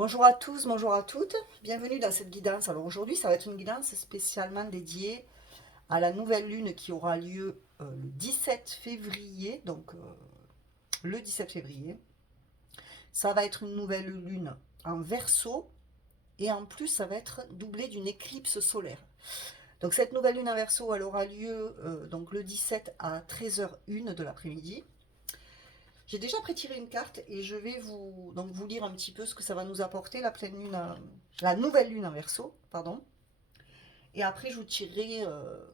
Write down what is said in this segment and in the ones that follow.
Bonjour à tous, bonjour à toutes, bienvenue dans cette guidance. Alors aujourd'hui, ça va être une guidance spécialement dédiée à la nouvelle lune qui aura lieu le 17 février. Le 17 février, ça va être une nouvelle lune en Verseau et en plus, ça va être doublé d'une éclipse solaire. Donc cette nouvelle lune en Verseau, elle aura lieu donc le 17 à 13h01 de l'après-midi. J'ai déjà prétiré une carte et je vais vous lire un petit peu ce que ça va nous apporter, la pleine lune, la nouvelle lune en Verseau, pardon. Et après, je vous tirerai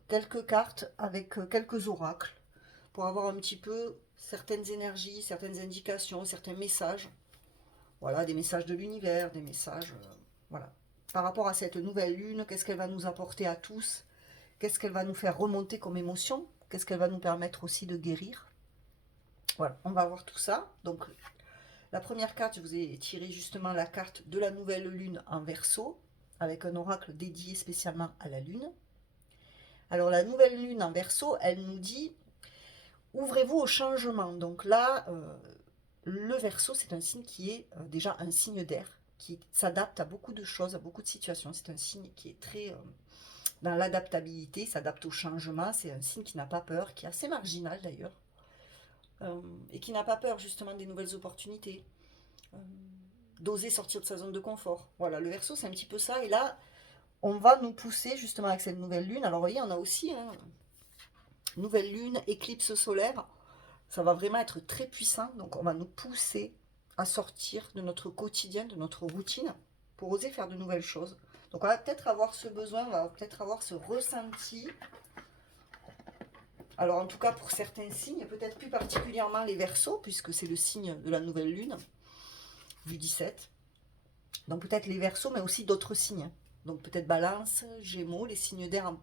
quelques cartes avec quelques oracles pour avoir un petit peu certaines énergies, certaines indications, certains messages. Voilà, des messages de l'univers, des messages, voilà. Par rapport à cette nouvelle lune, qu'est-ce qu'elle va nous apporter à tous? Qu'est-ce qu'elle va nous faire remonter comme émotion? Qu'est-ce qu'elle va nous permettre aussi de guérir? Voilà, on va voir tout ça. Donc, la première carte, je vous ai tiré justement la carte de la nouvelle lune en Verseau, avec un oracle dédié spécialement à la lune. Alors la nouvelle lune en Verseau, elle nous dit ouvrez-vous au changement. Donc là, le Verseau, c'est un signe qui est déjà un signe d'air, qui s'adapte à beaucoup de choses, à beaucoup de situations. C'est un signe qui est très dans l'adaptabilité, s'adapte au changement. C'est un signe qui n'a pas peur, qui est assez marginal d'ailleurs, et qui n'a pas peur justement des nouvelles opportunités, euh, d'oser sortir de sa zone de confort. Voilà, le Verseau, c'est un petit peu ça. Et là, on va nous pousser justement avec cette nouvelle lune. Alors, vous voyez, on a aussi nouvelle lune, éclipse solaire. Ça va vraiment être très puissant. Donc, on va nous pousser à sortir de notre quotidien, de notre routine, pour oser faire de nouvelles choses. Donc, on va peut-être avoir ce besoin, on va peut-être avoir ce ressenti. Alors, en tout cas, pour certains signes, peut-être plus particulièrement les Verseaux, puisque c'est le signe de la nouvelle lune, du 17. Donc, peut-être les Verseaux, mais aussi d'autres signes. Donc, peut-être Balance, Gémeaux, les signes d'air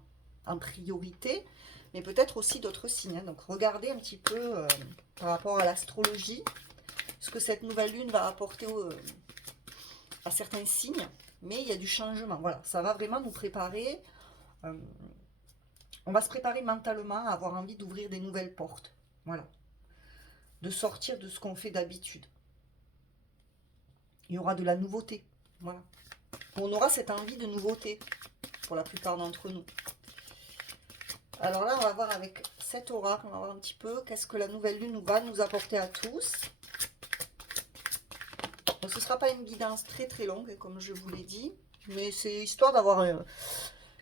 en priorité, mais peut-être aussi d'autres signes. Donc, regardez un petit peu par rapport à l'astrologie, ce que cette nouvelle lune va apporter à certains signes, mais il y a du changement. Voilà, ça va vraiment nous préparer. euh, on va se préparer mentalement à avoir envie d'ouvrir des nouvelles portes. Voilà, de sortir de ce qu'on fait d'habitude. Il y aura de la nouveauté. Voilà. On aura cette envie de nouveauté pour la plupart d'entre nous. Alors là, on va voir avec cet oracle, on va voir un petit peu qu'est-ce que la nouvelle lune va nous apporter à tous. Donc, ce ne sera pas une guidance très très longue, comme je vous l'ai dit, mais c'est histoire d'avoir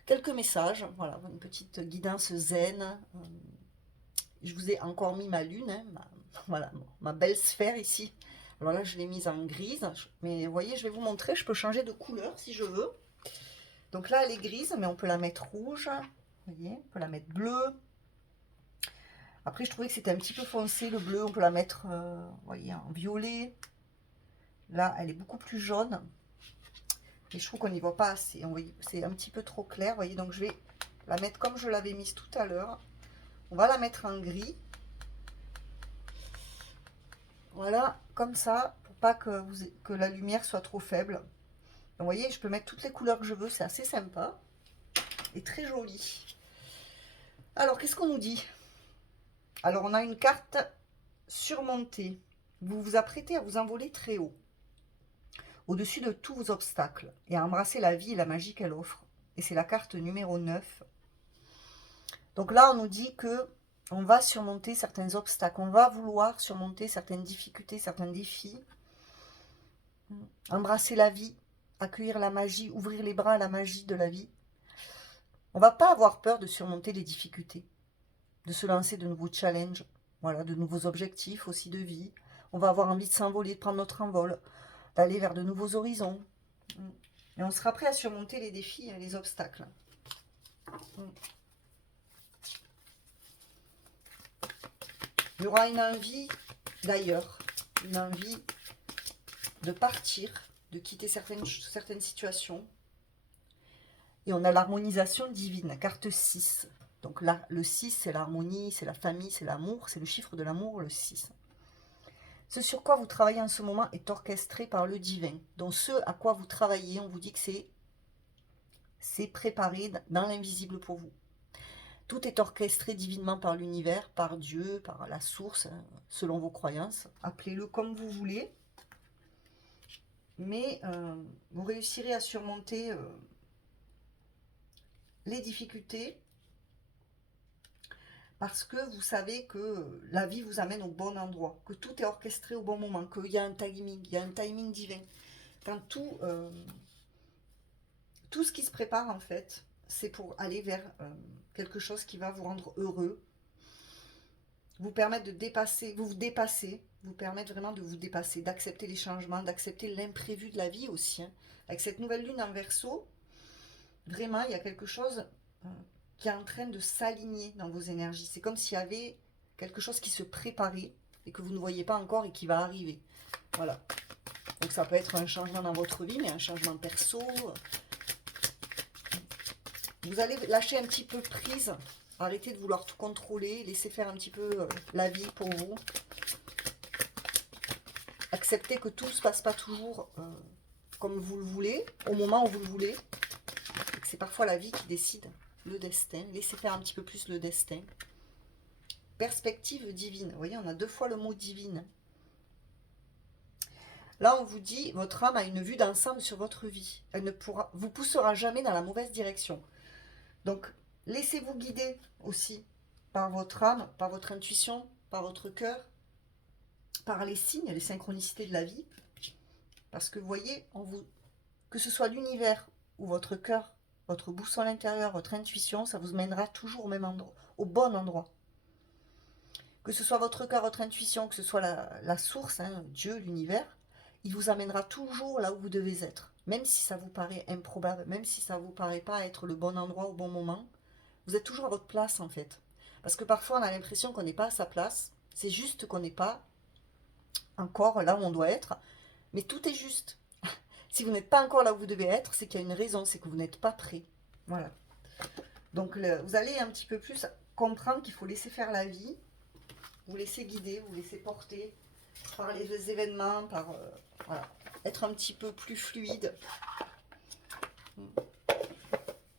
quelques messages. Voilà, une petite guidance zen. Je vous ai encore mis ma lune, hein, voilà, ma belle sphère ici. Alors là, je l'ai mise en grise, mais vous voyez, je vais vous montrer, je peux changer de couleur si je veux. Donc là, elle est grise, mais on peut la mettre rouge. Vous voyez, on peut la mettre bleue. Après, je trouvais que c'était un petit peu foncé, le bleu. On peut la mettre, vous voyez, en violet. Là, elle est beaucoup plus jaune. Et je trouve qu'on n'y voit pas assez. C'est un petit peu trop clair, vous voyez. Donc, je vais la mettre comme je l'avais mise tout à l'heure. On va la mettre en gris. Voilà, comme ça, pour pas que la lumière soit trop faible. Donc, vous voyez, je peux mettre toutes les couleurs que je veux. C'est assez sympa et très joli. Alors, qu'est-ce qu'on nous dit? Alors, on a une carte surmontée. Vous vous apprêtez à vous envoler très haut, au-dessus de tous vos obstacles, et à embrasser la vie et la magie qu'elle offre. Et c'est la carte numéro 9. Donc là, on nous dit que on va surmonter certains obstacles, on va vouloir surmonter certaines difficultés, certains défis, embrasser la vie, accueillir la magie, ouvrir les bras à la magie de la vie. On va pas avoir peur de surmonter les difficultés, de se lancer de nouveaux challenges, voilà, de nouveaux objectifs aussi de vie. On va avoir envie de s'envoler, de prendre notre envol, d'aller vers de nouveaux horizons. Et on sera prêt à surmonter les défis et les obstacles. Il y aura une envie d'ailleurs, une envie de partir, de quitter certaines situations. Et on a l'harmonisation divine, la carte 6. Donc là, le 6, c'est l'harmonie, c'est la famille, c'est l'amour, c'est le chiffre de l'amour, le 6. Ce sur quoi vous travaillez en ce moment est orchestré par le divin. Donc ce à quoi vous travaillez, on vous dit que c'est préparé dans l'invisible pour vous. Tout est orchestré divinement par l'univers, par Dieu, par la source, selon vos croyances. Appelez-le comme vous voulez. mais vous réussirez à surmonter les difficultés parce que vous savez que la vie vous amène au bon endroit, que tout est orchestré au bon moment, qu'il y a un timing, il y a un timing divin. Quand tout ce qui se prépare en fait, c'est pour aller vers quelque chose qui va vous rendre heureux, vous permettre de dépasser, vous dépasser, vous permettre vraiment de vous dépasser, d'accepter les changements, d'accepter l'imprévu de la vie aussi. Hein. Avec cette nouvelle lune en Verseau, vraiment, il y a quelque chose qui est en train de s'aligner dans vos énergies. C'est comme s'il y avait quelque chose qui se préparait et que vous ne voyez pas encore et qui va arriver. Voilà. Donc ça peut être un changement dans votre vie, mais un changement perso. Vous allez lâcher un petit peu prise. Arrêtez de vouloir tout contrôler. Laissez faire un petit peu la vie pour vous. Acceptez que tout ne se passe pas toujours comme vous le voulez, au moment où vous le voulez. C'est parfois la vie qui décide, le destin. Laissez faire un petit peu plus le destin. Perspective divine. Vous voyez, on a 2 fois le mot divine. Là, on vous dit, votre âme a une vue d'ensemble sur votre vie. Elle ne vous poussera jamais dans la mauvaise direction. Donc, laissez-vous guider aussi par votre âme, par votre intuition, par votre cœur, par les signes, les synchronicités de la vie. Parce que vous voyez, que ce soit l'univers ou votre cœur, votre boussole intérieure, votre intuition, ça vous mènera toujours au même endroit, au bon endroit. Que ce soit votre cœur, votre intuition, que ce soit la source, hein, Dieu, l'univers, il vous amènera toujours là où vous devez être. Même si ça vous paraît improbable, même si ça ne vous paraît pas être le bon endroit au bon moment, vous êtes toujours à votre place en fait. Parce que parfois on a l'impression qu'on n'est pas à sa place, c'est juste qu'on n'est pas encore là où on doit être, mais tout est juste. Si vous n'êtes pas encore là où vous devez être, c'est qu'il y a une raison, c'est que vous n'êtes pas prêt. Voilà. Donc vous allez un petit peu plus comprendre qu'il faut laisser faire la vie, vous laisser guider, vous laisser porter par les événements, par voilà, être un petit peu plus fluide.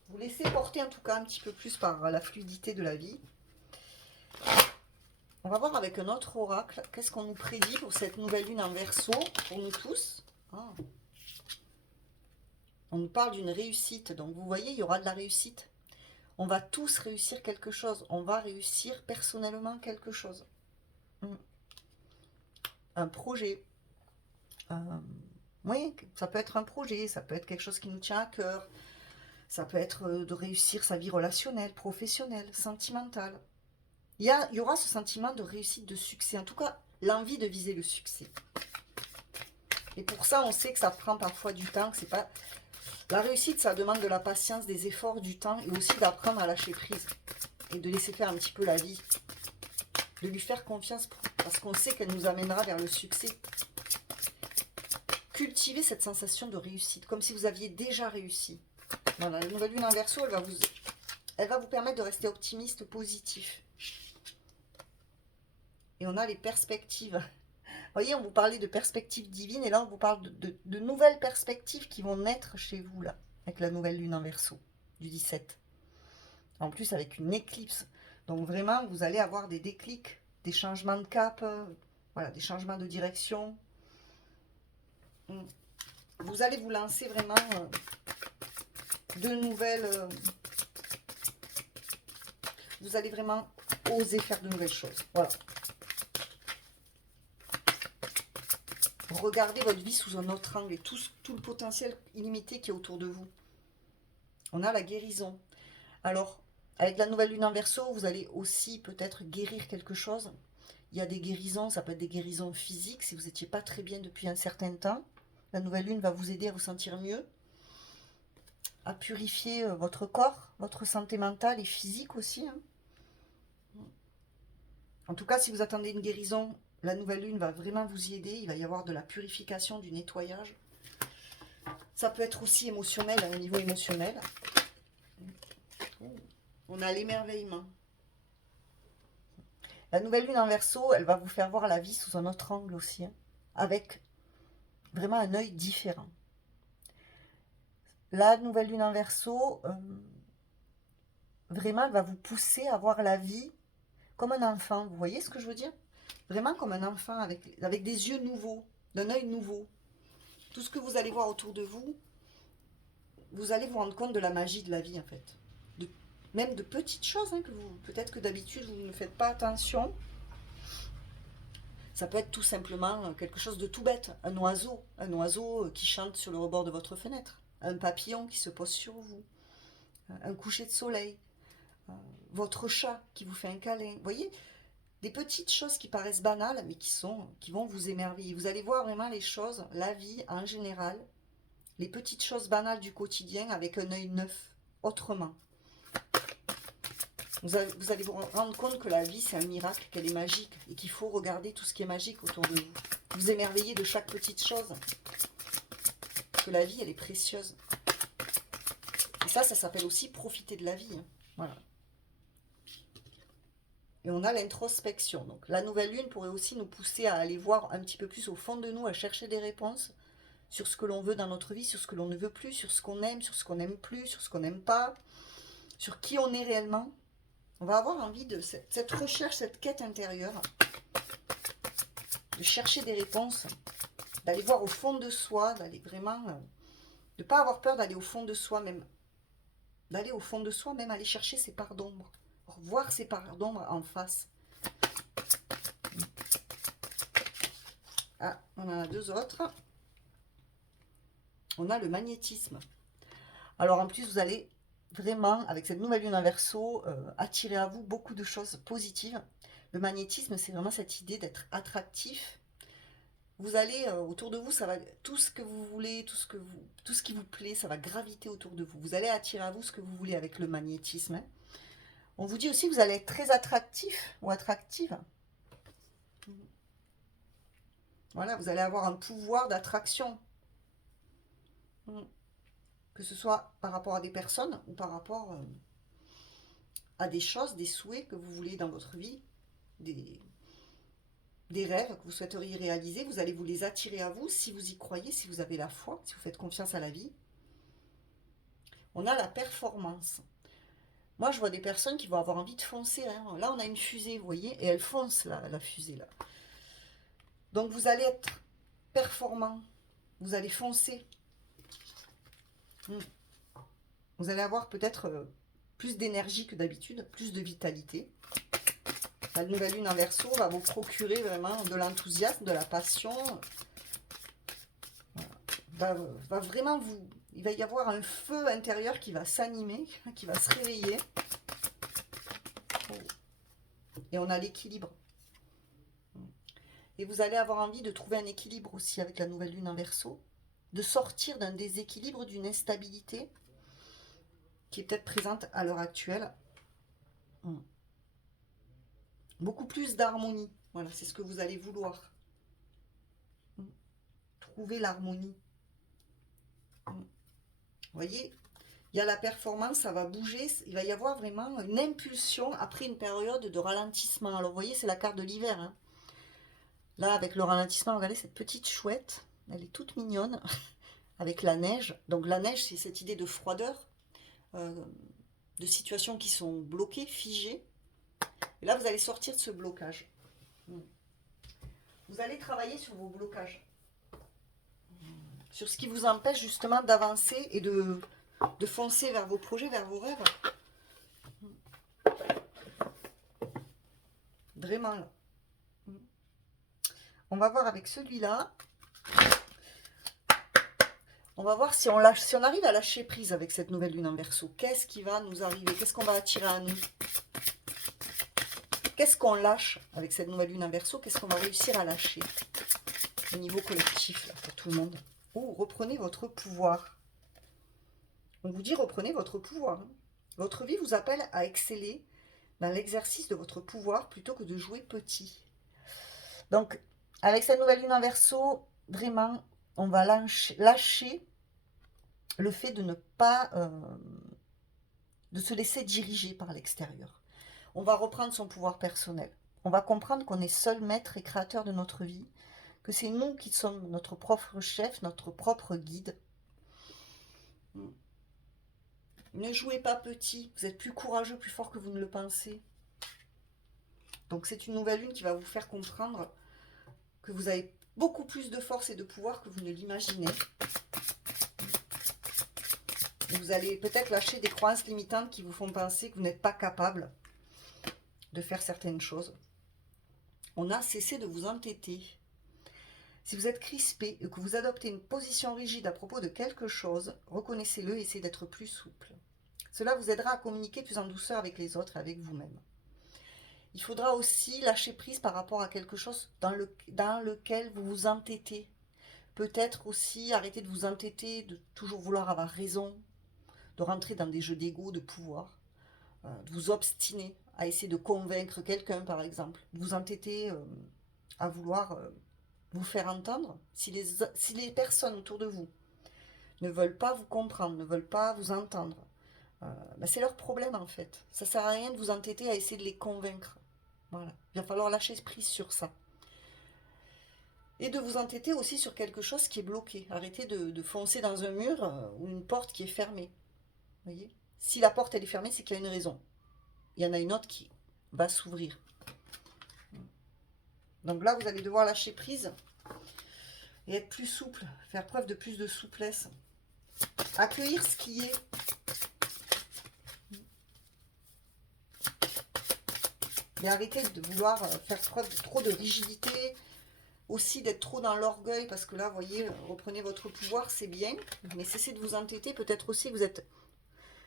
Vous laissez porter en tout cas un petit peu plus par la fluidité de la vie. On va voir avec un autre oracle, qu'est-ce qu'on nous prédit pour cette nouvelle lune en Verseau, pour nous tous. Ah. On nous parle d'une réussite, donc vous voyez, il y aura de la réussite. On va tous réussir quelque chose, on va réussir personnellement quelque chose. Un projet. Oui, ça peut être un projet, ça peut être quelque chose qui nous tient à cœur. Ça peut être de réussir sa vie relationnelle, professionnelle, sentimentale. Il y aura ce sentiment de réussite, de succès. En tout cas, l'envie de viser le succès. Et pour ça, on sait que ça prend parfois du temps. Que c'est pas... La réussite, ça demande de la patience, des efforts, du temps. Et aussi d'apprendre à lâcher prise. Et de laisser faire un petit peu la vie. De lui faire confiance. Parce qu'on sait qu'elle nous amènera vers le succès. Cultivez cette sensation de réussite. Comme si vous aviez déjà réussi. Voilà, la nouvelle lune en Verseau, elle va vous permettre de rester optimiste, positif. Et on a les perspectives. Vous voyez, on vous parlait de perspectives divines, et là, on vous parle de nouvelles perspectives qui vont naître chez vous, là, avec la nouvelle lune en Verseau, du 17. En plus, avec une éclipse. Donc, vraiment, vous allez avoir des déclics, des changements de cap, voilà, des changements de direction. Vous allez vous lancer vraiment de nouvelles... vous allez vraiment oser faire de nouvelles choses. Voilà. Regardez votre vie sous un autre angle et tout le potentiel illimité qui est autour de vous. On a la guérison. Alors, avec la nouvelle lune en Verseau, vous allez aussi peut-être guérir quelque chose. Il y a des guérisons, ça peut être des guérisons physiques si vous n'étiez pas très bien depuis un certain temps. La nouvelle lune va vous aider à vous sentir mieux, à purifier votre corps, votre santé mentale et physique aussi. Hein. En tout cas, si vous attendez une guérison, la nouvelle lune va vraiment vous y aider. Il va y avoir de la purification, du nettoyage. Ça peut être aussi émotionnel, à un niveau émotionnel. On a l'émerveillement. La nouvelle lune en Verseau, elle va vous faire voir la vie sous un autre angle aussi, hein, avec vraiment un œil différent. La nouvelle lune en Verseau, vraiment, elle va vous pousser à voir la vie comme un enfant. Vous voyez ce que je veux dire? Vraiment comme un enfant, avec des yeux nouveaux, d'un œil nouveau. Tout ce que vous allez voir autour de vous, vous allez vous rendre compte de la magie de la vie en fait. De, même de petites choses hein, que vous, peut-être que d'habitude vous ne faites pas attention. Ça peut être tout simplement quelque chose de tout bête. Un oiseau qui chante sur le rebord de votre fenêtre, un papillon qui se pose sur vous, un coucher de soleil, votre chat qui vous fait un câlin. Vous voyez, des petites choses qui paraissent banales, mais qui vont vous émerveiller. Vous allez voir vraiment les choses, la vie en général, les petites choses banales du quotidien avec un œil neuf, autrement. Vous allez vous rendre compte que la vie, c'est un miracle, qu'elle est magique, et qu'il faut regarder tout ce qui est magique autour de vous. Vous émerveillez de chaque petite chose. Que la vie, elle est précieuse. Et ça s'appelle aussi profiter de la vie. Hein. Voilà. Et on a l'introspection. Donc la nouvelle lune pourrait aussi nous pousser à aller voir un petit peu plus au fond de nous, à chercher des réponses sur ce que l'on veut dans notre vie, sur ce que l'on ne veut plus, sur ce qu'on aime, sur ce qu'on n'aime plus, sur ce qu'on n'aime pas, sur qui on est réellement. On va avoir envie de cette recherche, cette quête intérieure, de chercher des réponses, d'aller voir au fond de soi, d'aller vraiment, de ne pas avoir peur d'aller au fond de soi même, d'aller au fond de soi même, aller chercher ses parts d'ombre, voir ses parts d'ombre en face. Ah, on en a deux autres. On a le magnétisme. Alors en plus, vous allez vraiment, avec cette nouvelle lune en Verseau, attirer à vous beaucoup de choses positives. Le magnétisme, c'est vraiment cette idée d'être attractif. Vous allez, autour de vous, ça va, tout ce que vous voulez, tout ce qui vous plaît, ça va graviter autour de vous. Vous allez attirer à vous ce que vous voulez avec le magnétisme. Hein. On vous dit aussi que vous allez être très attractif ou attractive. Voilà, vous allez avoir un pouvoir d'attraction. Que ce soit par rapport à des personnes ou par rapport à des choses, des souhaits que vous voulez dans votre vie, des rêves que vous souhaiteriez réaliser, vous allez vous les attirer à vous si vous y croyez, si vous avez la foi, si vous faites confiance à la vie. On a la performance. Moi, je vois des personnes qui vont avoir envie de foncer. Hein. Là, on a une fusée, vous voyez, et elle fonce, la fusée, là. Donc, vous allez être performant. Vous allez foncer. Vous allez avoir peut-être plus d'énergie que d'habitude, plus de vitalité. La nouvelle lune en Verseau va vous procurer vraiment de l'enthousiasme, de la passion. Voilà. Va vraiment vous... Il va y avoir un feu intérieur qui va s'animer, qui va se réveiller. Et on a l'équilibre. Et vous allez avoir envie de trouver un équilibre aussi avec la nouvelle lune en Verseau. De sortir d'un déséquilibre, d'une instabilité qui est peut-être présente à l'heure actuelle. Beaucoup plus d'harmonie. Voilà, c'est ce que vous allez vouloir. Trouver l'harmonie. Vous voyez, il y a la performance, ça va bouger. Il va y avoir vraiment une impulsion après une période de ralentissement. Alors, vous voyez, c'est la carte de l'hiver. Hein. Là, avec le ralentissement, regardez cette petite chouette. Elle est toute mignonne. Avec la neige. Donc, la neige, c'est cette idée de froideur. De situations qui sont bloquées, figées. Et là, vous allez sortir de ce blocage. Vous allez travailler sur vos blocages. Sur ce qui vous empêche justement d'avancer et de foncer vers vos projets, vers vos rêves. Vraiment là. On va voir avec celui-là. On va voir si on arrive à lâcher prise avec cette nouvelle lune en Verseau. Qu'est-ce qui va nous arriver? Qu'est-ce qu'on va attirer à nous? Qu'est-ce qu'on lâche avec cette nouvelle lune en Verseau? Qu'est-ce qu'on va réussir à lâcher au niveau collectif là, pour tout le monde? Oh, reprenez votre pouvoir. On vous dit reprenez votre pouvoir. Hein. Votre vie vous appelle à exceller dans l'exercice de votre pouvoir plutôt que de jouer petit. Donc, avec cette nouvelle lune en Verseau, vraiment, on va lâcher le fait de ne pas de se laisser diriger par l'extérieur. On va reprendre son pouvoir personnel. On va comprendre qu'on est seul maître et créateur de notre vie, que c'est nous qui sommes notre propre chef, notre propre guide. Ne jouez pas petit, vous êtes plus courageux, plus fort que vous ne le pensez. Donc c'est une nouvelle lune qui va vous faire comprendre que vous avez beaucoup plus de force et de pouvoir que vous ne l'imaginez. Vous allez peut-être lâcher des croyances limitantes qui vous font penser que vous n'êtes pas capable de faire certaines choses. On a cessé de vous entêter. Si vous êtes crispé et que vous adoptez une position rigide à propos de quelque chose, reconnaissez-le et essayez d'être plus souple. Cela vous aidera à communiquer plus en douceur avec les autres et avec vous-même. Il faudra aussi lâcher prise par rapport à quelque chose dans lequel vous vous entêtez. Peut-être aussi arrêter de vous entêter, de toujours vouloir avoir raison, de rentrer dans des jeux d'ego, de pouvoir, de vous obstiner à essayer de convaincre quelqu'un par exemple, de vous entêter à vouloir vous faire entendre. Si les personnes autour de vous ne veulent pas vous comprendre, ne veulent pas vous entendre, c'est leur problème en fait. Ça sert à rien de vous entêter à essayer de les convaincre. Voilà. Il va falloir lâcher prise sur ça. Et de vous entêter aussi sur quelque chose qui est bloqué. Arrêtez de foncer dans un mur ou une porte qui est fermée. Voyez, si la porte elle est fermée, c'est qu'il y a une raison. Il y en a une autre qui va s'ouvrir. Donc là, vous allez devoir lâcher prise et être plus souple, faire preuve de plus de souplesse. Accueillir ce qui est. Et arrêtez de vouloir faire preuve de trop de rigidité, aussi d'être trop dans l'orgueil, parce que là, vous voyez, reprenez votre pouvoir, c'est bien, mais cessez de vous entêter. Peut-être aussi que vous êtes...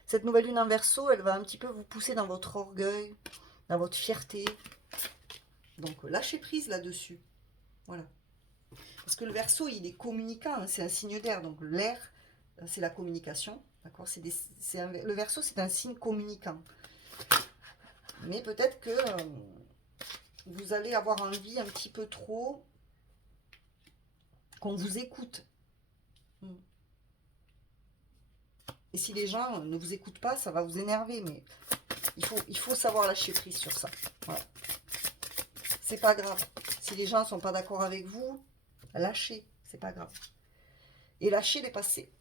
Cette nouvelle lune en Verseau, elle va un petit peu vous pousser dans votre orgueil, dans votre fierté. Donc, lâchez prise là-dessus. Voilà. Parce que le Verseau, il est communicant, hein, c'est un signe d'air. Donc, l'air, c'est la communication. D'accord. Le Verseau, c'est un signe communicant. Mais peut-être que vous allez avoir envie un petit peu trop qu'on vous écoute. Et si les gens ne vous écoutent pas, ça va vous énerver. Mais il faut savoir lâcher prise sur ça. Voilà. C'est pas grave. Si les gens ne sont pas d'accord avec vous, lâchez. C'est pas grave. Et lâchez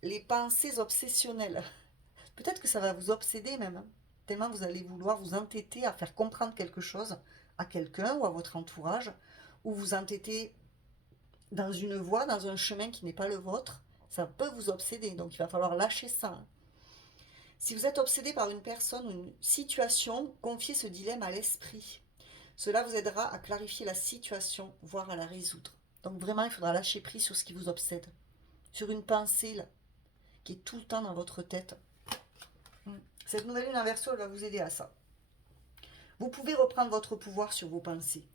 les pensées obsessionnelles. Peut-être que ça va vous obséder même. Hein, tellement vous allez vouloir vous entêter à faire comprendre quelque chose à quelqu'un ou à votre entourage. Ou vous entêter dans une voie, dans un chemin qui n'est pas le vôtre. Ça peut vous obséder. Donc il va falloir lâcher ça. Hein. Si vous êtes obsédé par une personne ou une situation, confiez ce dilemme à l'esprit. Cela vous aidera à clarifier la situation, voire à la résoudre. Donc vraiment, il faudra lâcher prise sur ce qui vous obsède. Sur une pensée là, qui est tout le temps dans votre tête. Cette nouvelle lune en Verseau, elle va vous aider à ça. Vous pouvez reprendre votre pouvoir sur vos pensées.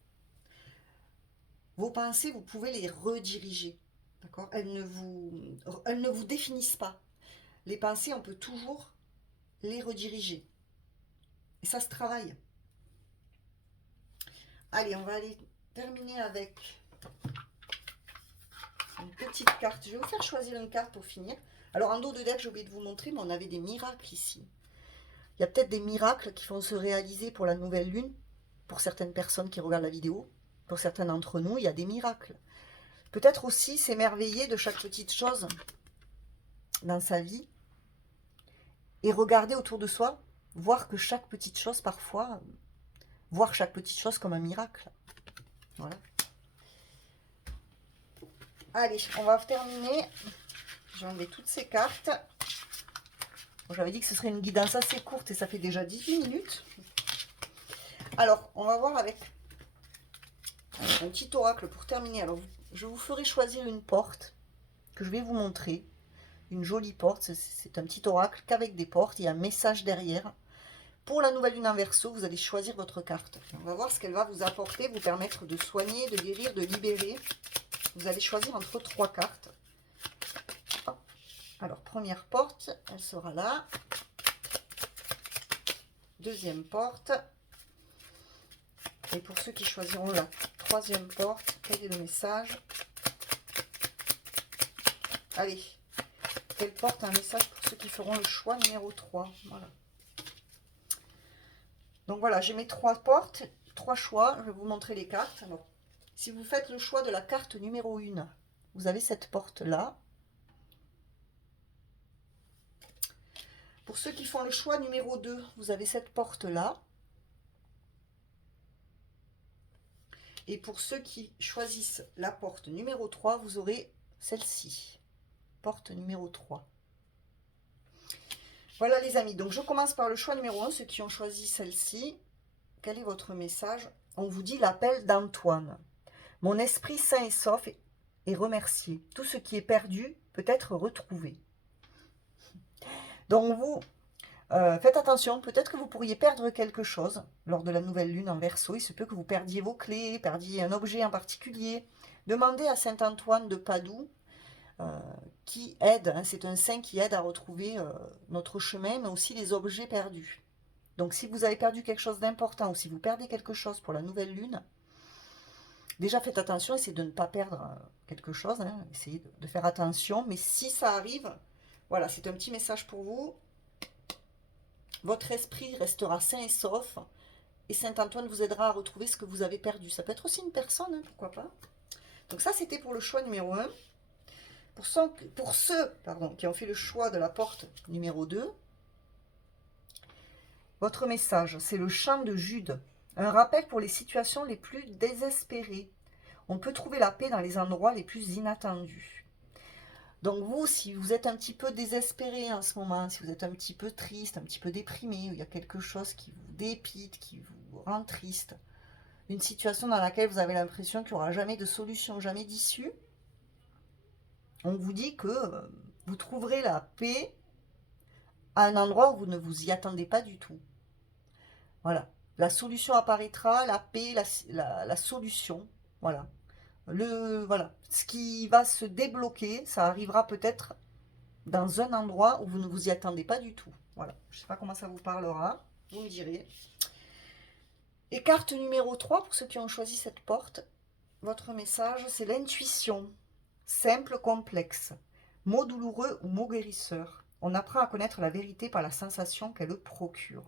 Vos pensées, vous pouvez les rediriger. D'accord ? Elles ne vous définissent pas. Les pensées, on peut toujours les rediriger. Et ça se travaille. Allez, on va aller terminer avec une petite carte. Je vais vous faire choisir une carte pour finir. Alors, en dos de deck, j'ai oublié de vous montrer, mais on avait des miracles ici. Il y a peut-être des miracles qui vont se réaliser pour la nouvelle lune. Pour certaines personnes qui regardent la vidéo. Pour certains d'entre nous, il y a des miracles. Peut-être aussi s'émerveiller de chaque petite chose dans sa vie. Et regarder autour de soi. Voir que chaque petite chose, parfois... Voir chaque petite chose comme un miracle. Voilà. Allez, on va terminer. J'ai enlevé toutes ces cartes. Bon, j'avais dit que ce serait une guidance assez courte et ça fait déjà 18 minutes. Alors, on va voir avec un petit oracle pour terminer. Alors, je vous ferai choisir une porte que je vais vous montrer. Une jolie porte. C'est un petit oracle qu'avec des portes. Il y a un message derrière. Pour la nouvelle lune en Verseau, vous allez choisir votre carte. On va voir ce qu'elle va vous apporter, vous permettre de soigner, de guérir, de libérer. Vous allez choisir entre 3 cartes. Alors, première porte, elle sera là. Deuxième porte. Et pour ceux qui choisiront la troisième porte, quel est le message? Allez, quelle porte un message pour ceux qui feront le choix numéro 3? Voilà. Donc voilà, j'ai mes 3 portes, 3 choix. Je vais vous montrer les cartes. Alors, si vous faites le choix de la carte numéro 1, vous avez cette porte-là. Pour ceux qui font le choix numéro 2, vous avez cette porte-là. Et pour ceux qui choisissent la porte numéro 3, vous aurez celle-ci. Porte numéro 3. Voilà les amis, donc je commence par le choix numéro 1, ceux qui ont choisi celle-ci. Quel est votre message? On vous dit l'appel d'Antoine. Mon esprit sain et sauf est remercié. Tout ce qui est perdu peut être retrouvé. Donc vous, faites attention, peut-être que vous pourriez perdre quelque chose lors de la nouvelle lune en Verseau. Il se peut que vous perdiez vos clés, perdiez un objet en particulier. Demandez à Saint Antoine de Padoue qui aide, hein, c'est un saint qui aide à retrouver notre chemin, mais aussi les objets perdus. Donc si vous avez perdu quelque chose d'important ou si vous perdez quelque chose pour la nouvelle lune, déjà faites attention, essayez de ne pas perdre quelque chose, hein, essayez de faire attention, mais si ça arrive, voilà, c'est un petit message pour vous. Votre esprit restera sain et sauf, et Saint Antoine vous aidera à retrouver ce que vous avez perdu. Ça peut être aussi une personne, hein, pourquoi pas. Donc ça, c'était pour le choix numéro 1. Pour ceux qui ont fait le choix de la porte numéro 2, votre message, c'est le chant de Jude. Un rappel pour les situations les plus désespérées. On peut trouver la paix dans les endroits les plus inattendus. Donc vous, si vous êtes un petit peu désespéré en ce moment, si vous êtes un petit peu triste, un petit peu déprimé, il y a quelque chose qui vous dépite, qui vous rend triste, une situation dans laquelle vous avez l'impression qu'il n'y aura jamais de solution, jamais d'issue, on vous dit que vous trouverez la paix à un endroit où vous ne vous y attendez pas du tout. Voilà. La solution apparaîtra, la paix, la solution. Voilà. Voilà. Ce qui va se débloquer, ça arrivera peut-être dans un endroit où vous ne vous y attendez pas du tout. Voilà. Je ne sais pas comment ça vous parlera. Vous me direz. Et carte numéro 3, pour ceux qui ont choisi cette porte, votre message, c'est l'intuition. Simple, complexe. Mot douloureux ou mot guérisseur. On apprend à connaître la vérité par la sensation qu'elle procure.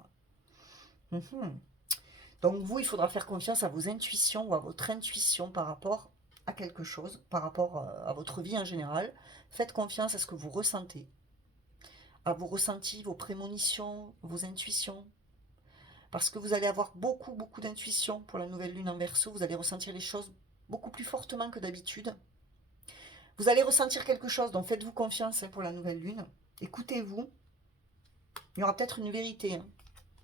Donc vous, il faudra faire confiance à vos intuitions ou à votre intuition par rapport à quelque chose, par rapport à votre vie en général. Faites confiance à ce que vous ressentez, à vos ressentis, vos prémonitions, vos intuitions. Parce que vous allez avoir beaucoup d'intuition pour la nouvelle lune en Verseau. Vous allez ressentir les choses beaucoup plus fortement que d'habitude. Vous allez ressentir quelque chose, donc faites-vous confiance pour la nouvelle lune. Écoutez-vous. Il y aura peut-être une vérité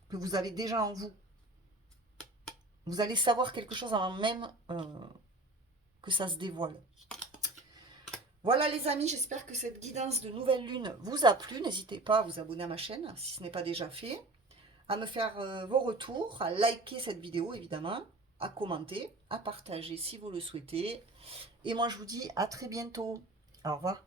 que vous avez déjà en vous. Vous allez savoir quelque chose avant même que ça se dévoile. Voilà les amis, j'espère que cette guidance de nouvelle lune vous a plu. N'hésitez pas à vous abonner à ma chaîne si ce n'est pas déjà fait. À me faire vos retours, à liker cette vidéo évidemment, à commenter, à partager si vous le souhaitez. Et moi je vous dis à très bientôt. Au revoir.